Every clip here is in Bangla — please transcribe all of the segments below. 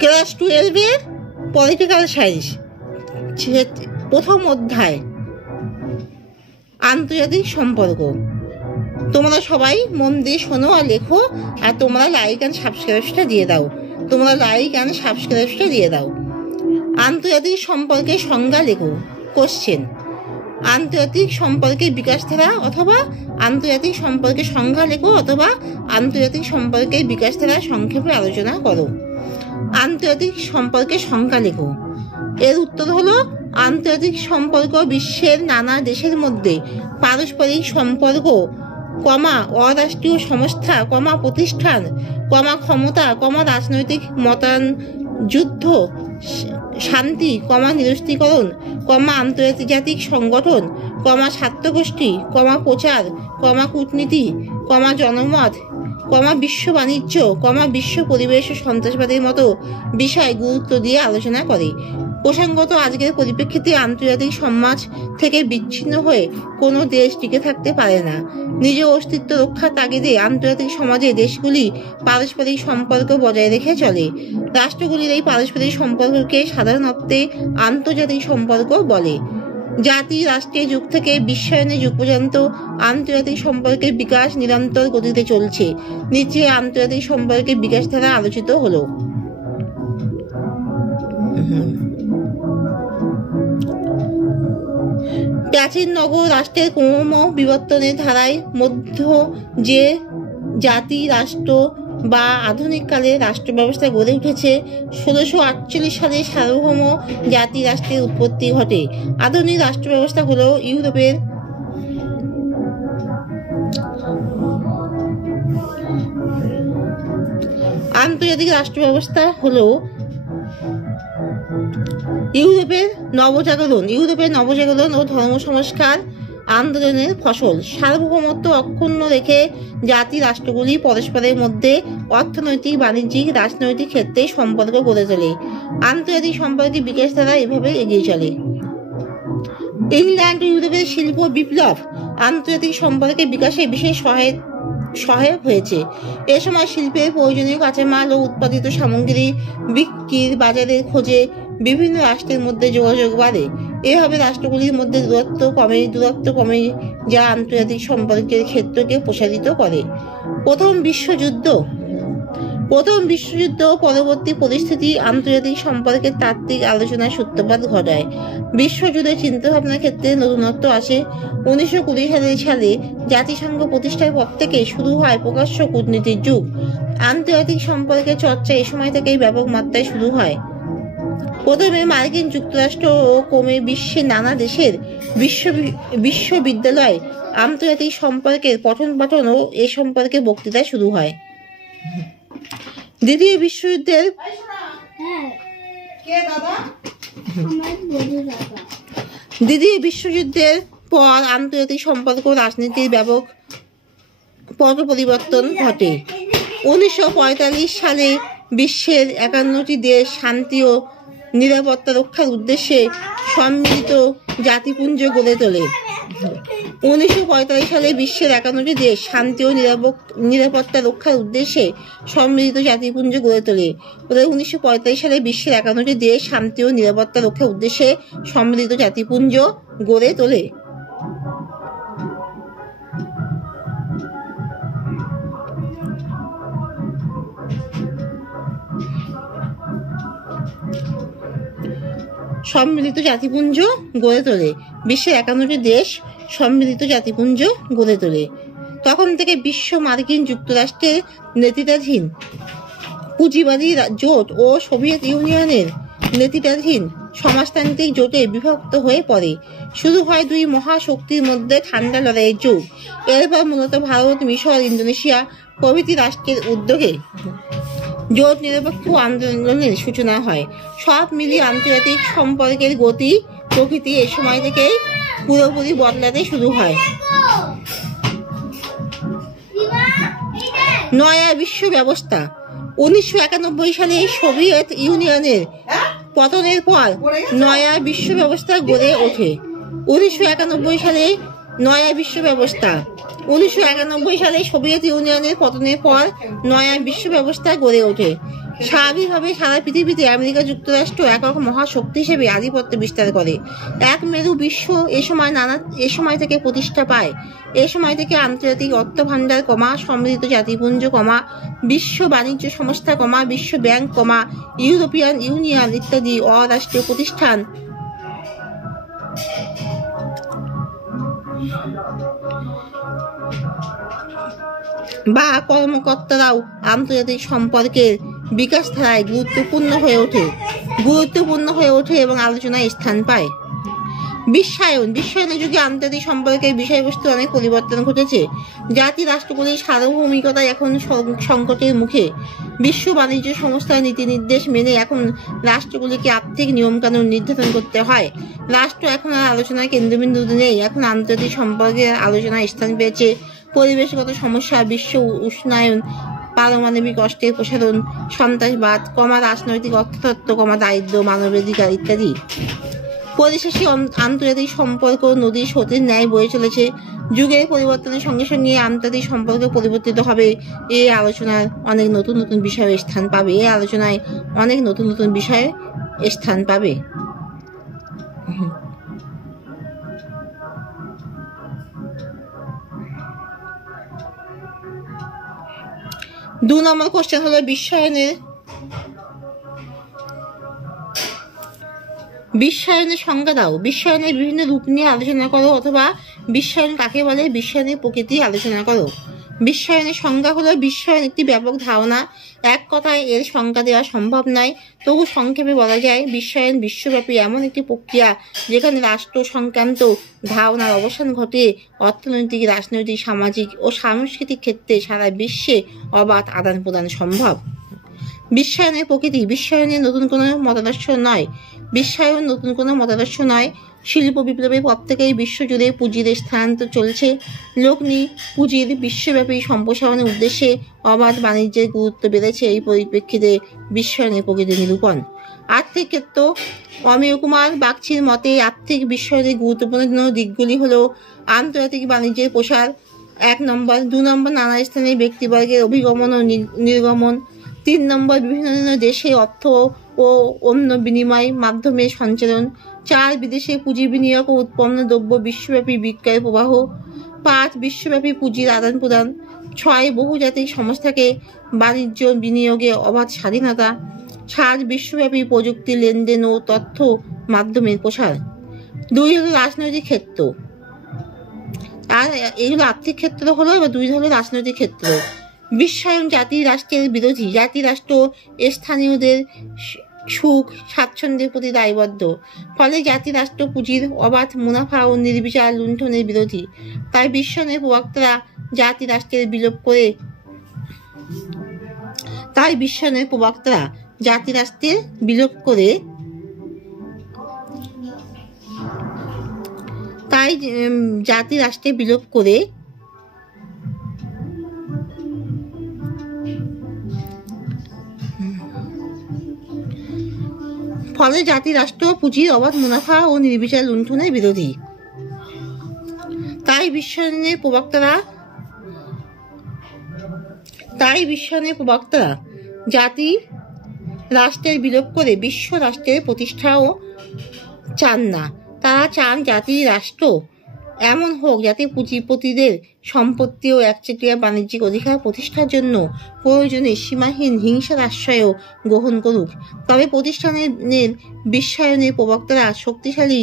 ক্লাস 12-এর পলিটিক্যাল সায়েন্স, প্রথম অধ্যায় আন্তর্জাতিক সম্পর্ক। তোমরা সবাই মন দিয়ে শোনো আর লেখো, আর তোমরা লাইক অ্যান্ড সাবস্ক্রাইবটা দিয়ে দাও। আন্তর্জাতিক সম্পর্কের সংজ্ঞা লেখো। কোশ্চেন: আন্তর্জাতিক সম্পর্কের বিকাশধারা অথবা আন্তর্জাতিক সম্পর্কের সংজ্ঞা লেখো অথবা আন্তর্জাতিক সম্পর্কের বিকাশধারা সংক্ষেপে আলোচনা করো। আন্তর্জাতিক সম্পর্কের সংজ্ঞা লেখো। এর উত্তর হলো, আন্তর্জাতিক সম্পর্ক বিশ্বের নানা দেশের মধ্যে পারস্পরিক সম্পর্ক, অরাষ্ট্রীয় সংস্থা, প্রতিষ্ঠান, ক্ষমতা, রাজনৈতিক মতায়ন, যুদ্ধ, শান্তি, নিরস্ত্রীকরণ, আন্তর্জাতিক সংগঠন, স্বার্থগোষ্ঠী, প্রচার, কূটনীতি, জনমত, বিশ্ব বাণিজ্য, বিশ্ব পরিবেশ ও সন্ত্রাসবাদের মতো বিষয় গুরুত্ব দিয়ে আলোচনা করে। প্রসঙ্গত, আজকের পরিপ্রেক্ষিতে আন্তর্জাতিক সমাজ থেকে বিচ্ছিন্ন হয়ে কোনো দেশ টিকে থাকতে পারে না। নিজ অস্তিত্ব রক্ষার তাগিদে আন্তর্জাতিক সমাজে দেশগুলি পারস্পরিক সম্পর্ক বজায় রেখে চলে। রাষ্ট্রগুলির এই পারস্পরিক সম্পর্ককে সাধারণ অর্থে আন্তর্জাতিক সম্পর্ক বলে। জাতি রাষ্ট্রের যুগ থেকে বিশ্বায়নের যুগ পর্যন্ত আন্তর্জাতিক সম্পর্কের বিকাশ নিরন্তর গতিতে চলছে। নিচে আন্তর্জাতিক সম্পর্কের বিকাশ ধারা আলোচিত হলো। প্রাচীন নগর রাষ্ট্রের ক্রম বিবর্তনের ধারায় মধ্য যে জাতি রাষ্ট্র বা আধুনিক কালে রাষ্ট্র ব্যবস্থা গড়ে উঠেছে, 1648 সালে সার্বভৌম জাতি রাষ্ট্রের উৎপত্তি ঘটে। আধুনিক রাষ্ট্র ব্যবস্থা হলো ইউরোপের আন্তর্জাতিক রাষ্ট্র ব্যবস্থা হলো ইউরোপের নবজাগরণ ও ধর্ম সংস্কার আন্দোলনের ফসল। সার্বভৌমত্ব অক্ষুণ্ণ রেখে জাতি রাষ্ট্রগুলি পরস্পরের মধ্যে অর্থনৈতিক, বাণিজ্যিক, রাজনৈতিক ক্ষেত্রে সম্পর্ক গড়ে তোলে। আন্তর্জাতিক সম্পর্কের বিকাশ দ্বারা এভাবে এগিয়ে চলে। ইংল্যান্ড ও ইউরোপের শিল্প বিপ্লব আন্তর্জাতিক সম্পর্কের বিকাশে বিশেষ সহায়ক হয়েছে। এ সময় শিল্পের প্রয়োজনীয় কাঁচামাল ও উৎপাদিত সামগ্রী বিক্রির বাজারের খোঁজে বিভিন্ন রাষ্ট্রের মধ্যে যোগাযোগ বাড়ে। এভাবে রাষ্ট্রগুলির মধ্যে দূরত্ব কমে, যা আন্তর্জাতিক সম্পর্কের ক্ষেত্রকে প্রসারিত করে। প্রথম বিশ্বযুদ্ধ পরবর্তী পরিস্থিতি আন্তর্জাতিক সম্পর্কের তাত্ত্বিক আলোচনার সূত্রপাত ঘটায়। বিশ্বজুড়ে চিন্তাভাবনার ক্ষেত্রে নতুনত্ব আসে। 1920 সালে জাতিসংঘ প্রতিষ্ঠার পর থেকে শুরু হয় প্রকাশ্য কূটনীতির যুগ। আন্তর্জাতিক সম্পর্কের চর্চা এ সময় থেকেই ব্যাপক মাত্রায় শুরু হয়। প্রথমে মার্কিন যুক্তরাষ্ট্র ও ক্রমে বিশ্বের নানা দেশের বিশ্ববিদ্যালয় আন্তর্জাতিক সম্পর্কের পঠন পাঠন ও এ সম্পর্কে বক্তৃতা শুরু হয়। দ্বিতীয় বিশ্বযুদ্ধের পর আন্তর্জাতিক সম্পর্ক রাজনীতির ব্যাপক পট পরিবর্তন ঘটে। 1945 সালে বিশ্বের 51টি দেশ শান্তি ও নিরাপত্তা রক্ষার উদ্দেশ্যে সম্মিলিত জাতিপুঞ্জ গড়ে তোলে। 1945 সালে বিশ্বের 51টি দেশ শান্তি ও নিরাপত্তা রক্ষার উদ্দেশ্যে সম্মিলিত জাতিপুঞ্জ গড়ে তোলে। 1945 সালে বিশ্বের 51টি দেশ শান্তি ও নিরাপত্তা রক্ষার উদ্দেশ্যে সম্মিলিত জাতিপুঞ্জ গড়ে তোলে। বিশ্বের 51টি দেশ সম্মিলিত জাতিপুঞ্জ গড়ে তোলে। তখন থেকে বিশ্ব মার্কিন যুক্তরাষ্ট্রের নেতৃত্বাধীন পুঁজিবাদী জোট ও সোভিয়েত ইউনিয়নের নেতৃত্বাধীন সমাজতান্ত্রিক জোটে বিভক্ত হয়ে পড়ে। শুরু হয় দুই মহাশক্তির মধ্যে ঠান্ডা লড়াইয়ের যুগ। এরপর মূলত ভারত, মিশর, ইন্দোনেশিয়া প্রভৃতি রাষ্ট্রের উদ্যোগে জোট নিরপেক্ষ আন্দোলনের সূচনা হয়। সব মিলিয়ে আন্তর্জাতিক সম্পর্কের গতি প্রকৃতি এ সময় থেকেই পুরোপুরি বদলাতে শুরু হয়। নয়া বিশ্ব ব্যবস্থা 1991 সালে সোভিয়েত ইউনিয়নের পতনের পর নয়া বিশ্ব ব্যবস্থা গড়ে ওঠে। 1991 সালে সোভিয়েত ইউনিয়নের পতনের পর নয়া বিশ্ব ব্যবস্থা গড়ে ওঠে। স্বাভাবিকভাবে সারা পৃথিবীতে আমেরিকা যুক্তরাষ্ট্র একরকম মহাশক্তি হিসেবে আধিপত্য বিস্তার করে। এক মেরু বিশ্ব এ সময় থেকে প্রতিষ্ঠা পায়। এ সময় থেকে আন্তর্জাতিক অর্থ ভাণ্ডার সম্মিলিত জাতিপুঞ্জ বিশ্ব বাণিজ্য সংস্থা বিশ্ব ব্যাংক ইউরোপিয়ান ইউনিয়ন ইত্যাদি অরাষ্ট্রীয় প্রতিষ্ঠান বা কর্মকর্তারাও আন্তর্জাতিক সম্পর্কের বিকাশ ধারায় গুরুত্বপূর্ণ হয়ে ওঠে এবং আলোচনায় স্থান পায়। বিশ্বায়নের যুগে আন্তর্জাতিক সম্পর্কের বিষয়বস্তু অনেক পরিবর্তন ঘটেছে। জাতি রাষ্ট্রগুলির সার্বভৌমিকতা এখন সংকটের মুখে। বিশ্ব বাণিজ্য সংস্থার নীতি নির্দেশ মেনে এখন রাষ্ট্রগুলিকে আর্থিক নিয়মকানুন নির্ধারণ করতে হয়। রাষ্ট্র এখন আর আলোচনার কেন্দ্রবিন্দুতে নেই। এখন আন্তর্জাতিক সম্পর্কের আলোচনায় স্থান পেয়েছে পরিবেশগত সমস্যা, বিশ্ব উষ্ণায়ন, পারমাণবিক অস্ত্রের প্রসারণ, সন্ত্রাসবাদ, রাজনৈতিক অর্থতত্ত্ব, দারিদ্র, মানবাধিকার ইত্যাদি। পরিশেষে আন্তর্জাতিক সম্পর্ক নদীর স্রোতের ন্যায় বয়ে চলেছে। যুগের পরিবর্তনের সঙ্গে সঙ্গে আন্তর্জাতিক সম্পর্ক পরিবর্তিত হবে। এই আলোচনায় অনেক নতুন নতুন বিষয়ে স্থান পাবে। 2 নম্বর কোশ্চেন হলো বিশ্বায়নের সংজ্ঞা দাও। বিশ্বায়নের বিভিন্ন রূপ নিয়ে আলোচনা করো, অথবা বিশ্বায়ন কাকে বলে, বিশ্বায়নের প্রকৃতি আলোচনা করো। বিশ্বায়নের সংজ্ঞা হলো বিশ্বায়ন একটি ব্যাপক ধারণা। এক কথায় এর সংজ্ঞা দেওয়া সম্ভব নয়, তবু সংক্ষেপে বলা যায় বিশ্বায়ন বিশ্বব্যাপী এমন একটি প্রক্রিয়া যেখানে রাষ্ট্র সংক্রান্ত ধারণার অবসান ঘটে অর্থনৈতিক, রাজনৈতিক, সামাজিক ও সাংস্কৃতিক ক্ষেত্রে সারা বিশ্বে অবাধ আদান প্রদান সম্ভব। বিশ্বায়নের প্রকৃতি। বিশ্বায়নের নতুন কোনো মতাদর্শ নয়। শিল্প বিপ্লবের পর থেকেই বিশ্বজুড়ে পুঁজির স্থানান্তর চলছে। লগ্নি পুঁজির বিশ্বব্যাপী সম্প্রসারণের উদ্দেশ্যে অবাধ বাণিজ্যের গুরুত্ব বেড়েছে। এই পরিপ্রেক্ষিতে বিশ্বায়নের প্রকৃতি নিরূপণ। আর্থিক ক্ষেত্র। অমিয় কুমার বাগচির মতে আর্থিক বিশ্বায়নের গুরুত্বপূর্ণ দিকগুলি হলো আন্তর্জাতিক বাণিজ্যের প্রসার 1 নম্বর, 2 নম্বর নানা স্থানে ব্যক্তিবর্গের অভিগমন ও নির্গমন, 3 নম্বর বিভিন্ন দেশে অর্থ ও অন্য বিনিময় মাধ্যমে সঞ্চালন, 4 বিদেশে পুঁজি বিনিয়োগ ও উৎপন্ন দ্রব্য বিশ্বব্যাপী বিক্রয় প্রবাহ, 5 বিশ্বব্যাপী পুঁজির আদান প্রদান, 6 বহুজাতিক সংস্থাকে বাণিজ্য বিনিয়োগে অবাধ স্বাধীনতা, 7 বিশ্বব্যাপী প্রযুক্তি লেনদেন ও তথ্য মাধ্যমের প্রসার। 2 হলো রাজনৈতিক ক্ষেত্র। আর এইগুলো আর্থিক ক্ষেত্র হলো, এবার 2 হলো রাজনৈতিক ক্ষেত্র। বিশ্বায়ন জাতি রাষ্ট্রের বিরোধী। জাতি রাষ্ট্র স্থানীয়দের সুখ স্বাচ্ছন্দ্যের প্রতি দায়বদ্ধ। ফলে জাতি রাষ্ট্র পুঁজির অবাধ মুনাফা ও নির্বিচার লুণ্ঠনের বিরোধী। তাই বিশ্বায়নের প্রবক্তারা জাতি রাষ্ট্রের বিলোপ করে ফলে জাতি রাষ্ট্র পুঁজির অবাধ মুনাফা ও নির্বিচার লুণ্ঠনের বিরোধী। তাই বিশ্বায়নের প্রবক্তারা জাতি রাষ্ট্রের বিলোপ করে বিশ্ব রাষ্ট্রের প্রতিষ্ঠাও চান না। তারা চান জাতি রাষ্ট্র এমন হোক যাতে পুঁজিপতিদের সম্পত্তি ও একচেটিয়া বাণিজ্যিক অধিকার প্রতিষ্ঠার জন্য প্রয়োজনে সীমাহীন হিংসার আশ্রয়ও গ্রহণ করুক। তবে প্রতিষ্ঠানের বিশ্বায়নের প্রবক্তারা শক্তিশালী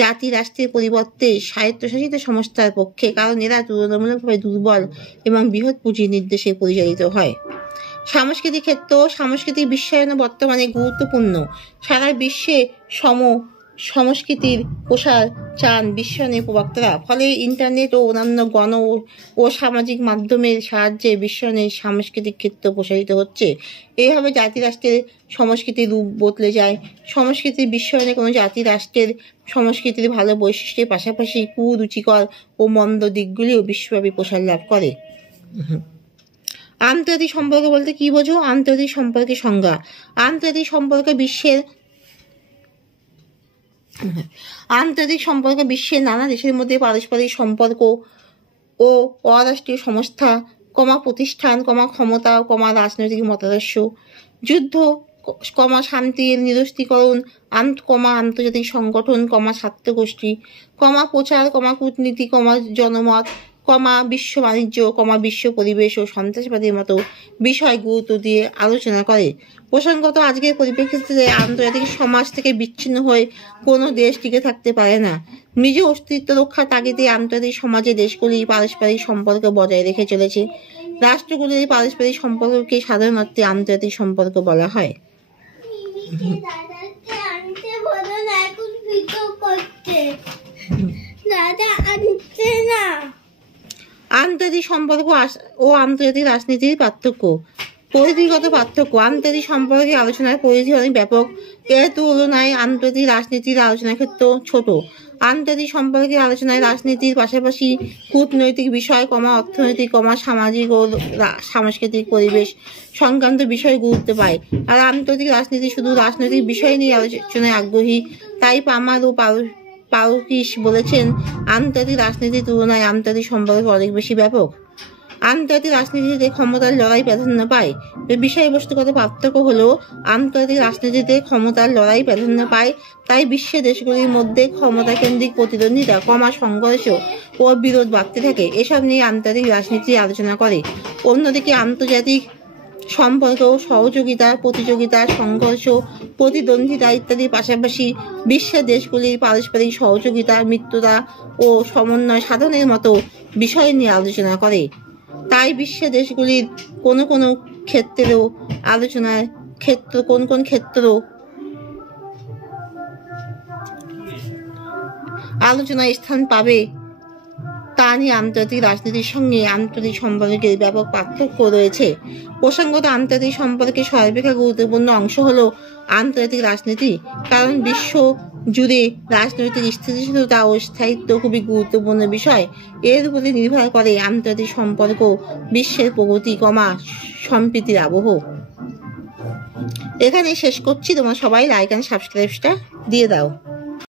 জাতি রাষ্ট্রের পরিবর্তে স্বায়ত্তশাসিত সংস্থার পক্ষে, কারণ এরা তুলনামূলকভাবে দুর্বল এবং বৃহৎ পুঁজির নির্দেশে পরিচালিত হয়। সাংস্কৃতিক ক্ষেত্র। সাংস্কৃতিক বিশ্বায়ন বর্তমানে গুরুত্বপূর্ণ। সারা বিশ্বে সংস্কৃতির প্রসার চান বিশ্বায়নের প্রবক্তারা। ফলে ইন্টারনেট ও অন্যান্য গণ ও সামাজিক মাধ্যমের সাহায্যে বিশ্বায়নের সাংস্কৃতিক ক্ষেত্র প্রসারিত হচ্ছে। এইভাবে জাতি রাষ্ট্রের সংস্কৃতির রূপ বদলে যায়। সংস্কৃতির বিশ্বায়নে কোনো জাতি রাষ্ট্রের সংস্কৃতির ভালো বৈশিষ্ট্যের পাশাপাশি কুরুচিকর ও মন্দ দিকগুলিও বিশ্বব্যাপী প্রসার লাভ করে। আন্তর্জাতিক সম্পর্ক বলতে কি বোঝো? আন্তর্জাতিক সম্পর্কের সংজ্ঞা। আন্তর্জাতিক সম্পর্ক বিশ্বের নানা দেশের মধ্যে পারস্পরিক সম্পর্ক ও অরাষ্ট্রীয় সংস্থা, প্রতিষ্ঠান, ক্ষমতা, রাজনৈতিক মতাদর্শ, যুদ্ধ, শান্তির নিরস্ত্রীকরণ, আন্তর্জাতিক সংগঠন, স্বার্থ গোষ্ঠী, প্রচার, কূটনীতি, জনমত, বিশ্ব বাণিজ্য, বিশ্ব পরিবেশ ও সন্ত্রাসবাদের মতো বিষয় গুরুত্ব দিয়ে আলোচনা করে। প্রসঙ্গত আজকের পরিপ্রেক্ষিতে আন্তর্জাতিক সমাজ থেকে বিচ্ছিন্ন হয়ে কোনো দেশ টিকে থাকতে পারে না। নিজ অস্তিত্ব রক্ষার তাগিদে আন্তর্জাতিক সমাজে দেশগুলি পারস্পরিক সম্পর্ক বজায় রেখে চলেছে। রাষ্ট্রগুলির পারস্পরিক সম্পর্ককে সাধারণত আন্তর্জাতিক সম্পর্ক বলা হয়। আন্তর্জাতিক সম্পর্ক ও আন্তর্জাতিক রাজনীতির পার্থক্য। পরিধিগত পার্থক্য। আন্তর্জাতিক সম্পর্কে আলোচনার পরিধি অনেক ব্যাপক। এর তুলনায় আন্তর্জাতিক রাজনীতির আলোচনার ক্ষেত্র ছোট। আন্তর্জাতিক সম্পর্কের আলোচনায় রাজনীতির পাশাপাশি কূটনৈতিক বিষয়, অর্থনৈতিক, সামাজিক ও সাংস্কৃতিক পরিবেশ সংক্রান্ত বিষয় গুরুত্ব পায়। আর আন্তর্জাতিক রাজনীতি শুধু রাজনৈতিক বিষয় নিয়ে আলোচনায় আগ্রহী। তাই পামার ও পাউকিস বলেছেন, আন্তর্জাতিক রাজনীতির তুলনায় আন্তর্জাতিক সম্পর্ক অনেক বেশি ব্যাপক। আন্তর্জাতিক রাজনীতিতে ক্ষমতার লড়াই প্রাধান্য পায়। এর বিষয়বস্তুগত পার্থক্য হলো আন্তর্জাতিক রাজনীতিতে ক্ষমতার লড়াই প্রাধান্য পায়, তাই বিশ্বের দেশগুলির মধ্যে ক্ষমতাকেন্দ্রিক প্রতিদ্বন্দ্বিতা, সংঘর্ষ ও বিরোধ বাড়তে থাকে। এসব নিয়ে আন্তর্জাতিক রাজনীতি আলোচনা করে। অন্যদিকে আন্তর্জাতিক সম্পর্ক সহযোগিতা, প্রতিযোগিতা, সংঘর্ষ, প্রতিদ্বন্দ্বিতা ইত্যাদির পাশাপাশি বিশ্বের দেশগুলির পারস্পরিক সহযোগিতা, মিত্রতা ও সমন্বয় সাধনের মতো বিষয় নিয়ে আলোচনা করে। তাই বিশ্বের দেশগুলির কোন ক্ষেত্রেও আলোচনায় স্থান পাবে তা নিয়ে আন্তর্জাতিক রাজনীতির সঙ্গে আন্তর্জাতিক সম্পর্কের ব্যাপক পার্থক্য রয়েছে। প্রসঙ্গত আন্তর্জাতিক সম্পর্কের সর্বাপেক্ষা গুরুত্বপূর্ণ অংশ হলো আন্তর্জাতিক রাজনীতি, কারণ বিশ্ব জুড়ে রাজনৈতিক স্থিতিশীলতা ও স্থায়িত্ব খুবই গুরুত্বপূর্ণ বিষয়। এর উপরে নির্ভর করে আন্তর্জাতিক সম্পর্ক, বিশ্বের প্রগতি, সম্প্রীতির আবহ। এখানে শেষ করছি। তোমরা সবাই লাইক এন্ড সাবস্ক্রাইবটা দিয়ে দাও।